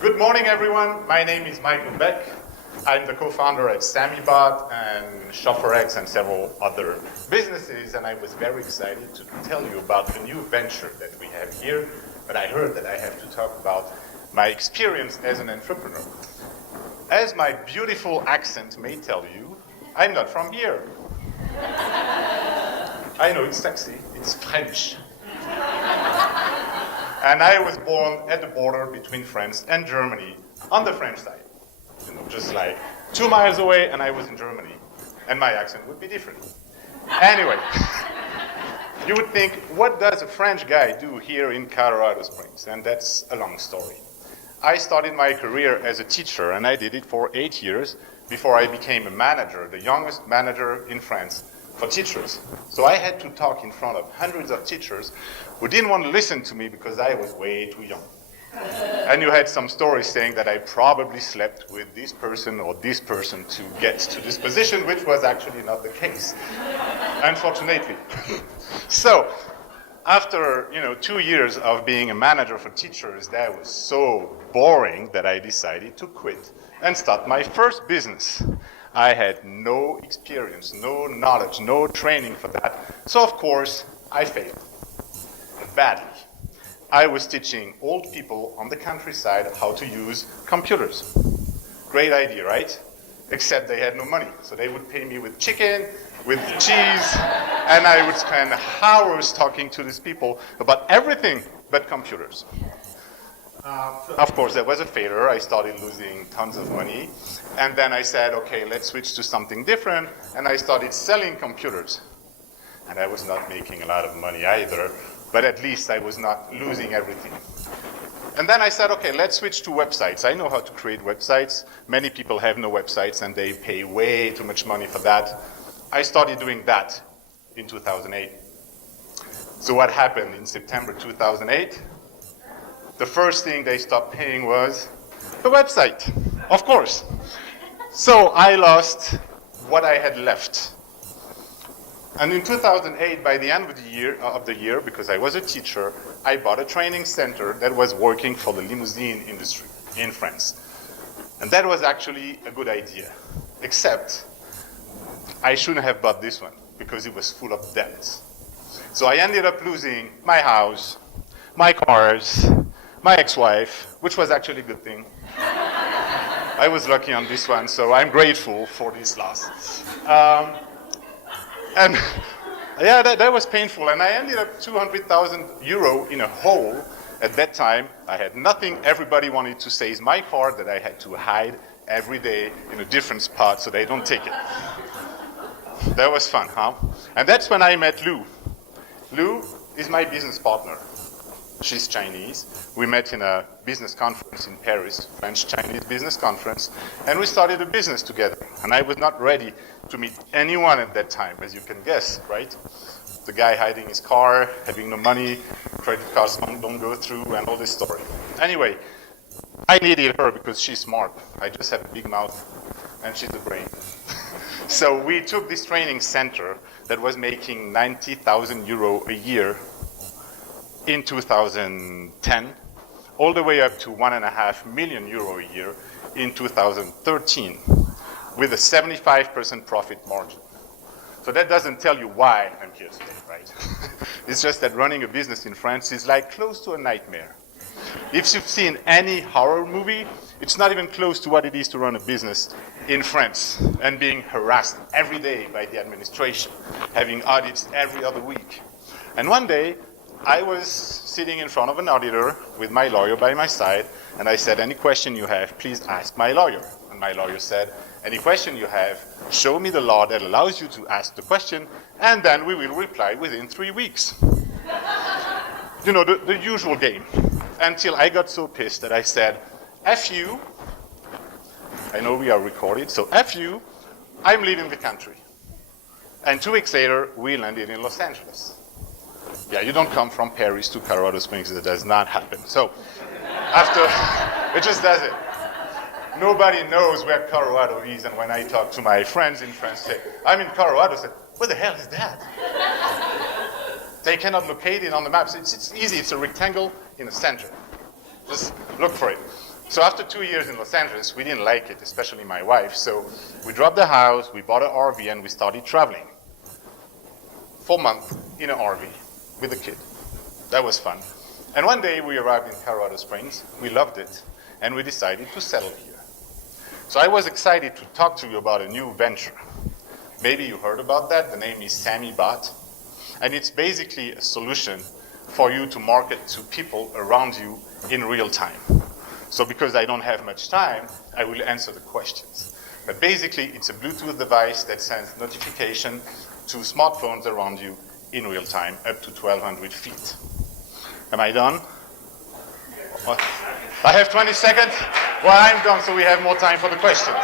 Good morning, everyone. My name is Michael Beck. I'm the co-founder at Samy and ShopForX and several other businesses, and I was very excited to tell you about the new venture that we have here. But I heard that I have to talk about my experience as an entrepreneur. As my beautiful accent may tell you, I'm not from here. I know it's sexy, it's French. And I was born at the border between France and Germany, on the French side. Just like 2 miles away, and I was in Germany. And my accent would be different. Anyway, you would think, what does a French guy do here in Colorado Springs? And that's a long story. I started my career as a teacher, and I did it for 8 years before I became a manager, the youngest manager in France for teachers. So I had to talk in front of hundreds of teachers who didn't want to listen to me because I was way too young. And you had some stories saying that I probably slept with this person or this person to get to this position, which was actually not the case, unfortunately. So after 2 years of being a manager for teachers, that was so boring that I decided to quit and start my first business. I had no experience, no knowledge, no training for that. So of course, I failed badly. I was teaching old people on the countryside how to use computers. Great idea, right? Except they had no money. So they would pay me with chicken, with cheese, and I would spend hours talking to these people about everything but computers. Of course, that was a failure. I started losing tons of money. And then I said, okay, let's switch to something different. And I started selling computers. And I was not making a lot of money either, but at least I was not losing everything. And then I said, okay, let's switch to websites. I know how to create websites. Many people have no websites, and they pay way too much money for that. I started doing that in 2008. So what happened in September 2008? The first thing they stopped paying was the website, of course. So I lost what I had left. And in 2008, by the end of the year, because I was a teacher, I bought a training center that was working for the limousine industry in France. And that was actually a good idea, except I shouldn't have bought this one because it was full of debts. So I ended up losing my house, my cars, my ex-wife, which was actually a good thing. I was lucky on this one, so I'm grateful for this loss. And yeah, that was painful. And I ended up 200,000 euro in a hole. At that time, I had nothing. Everybody wanted to seize my car that I had to hide every day in a different spot so they don't take it. That was fun, huh? And that's when I met Lou. Lou is my business partner. She's Chinese. We met in a business conference in Paris, French-Chinese business conference, and we started a business together. And I was not ready to meet anyone at that time, as you can guess, right? The guy hiding his car, having no money, credit cards don't go through, and all this story. Anyway, I needed her because she's smart. I just have a big mouth, and she's the brain. So we took this training center that was making 90,000 euro a year in 2010, all the way up to 1.5 million euro a year in 2013, with a 75% profit margin. So that doesn't tell you why I'm here today, right? It's just that running a business in France is like close to a nightmare. If you've seen any horror movie, it's not even close to what it is to run a business in France and being harassed every day by the administration, having audits every other week. And one day, I was sitting in front of an auditor with my lawyer by my side, and I said, any question you have, please ask my lawyer. And my lawyer said, any question you have, show me the law that allows you to ask the question, and then we will reply within 3 weeks. The usual game. Until I got so pissed that I said, F you, I know we are recorded, so F you, I'm leaving the country. And 2 weeks later, we landed in Los Angeles. Yeah, you don't come from Paris to Colorado Springs. That does not happen. So after, it just does it. Nobody knows where Colorado is. And when I talk to my friends in France, say, I'm in Colorado, I say, what the hell is that? They cannot locate it on the maps. It's easy. It's a rectangle in the center. Just look for it. So after 2 years in Los Angeles, we didn't like it, especially my wife. So we dropped the house, we bought an RV, and we started traveling. 4 months in an RV with a kid. That was fun. And one day we arrived in Colorado Springs. We loved it, and we decided to settle here. So I was excited to talk to you about a new venture. Maybe you heard about that. The name is Samy Bot. And it's basically a solution for you to market to people around you in real time. So because I don't have much time, I will answer the questions. But basically, it's a Bluetooth device that sends notification to smartphones around you in real time, up to 1,200 feet. Am I done? I have 20 seconds? Well, I'm done, so we have more time for the questions.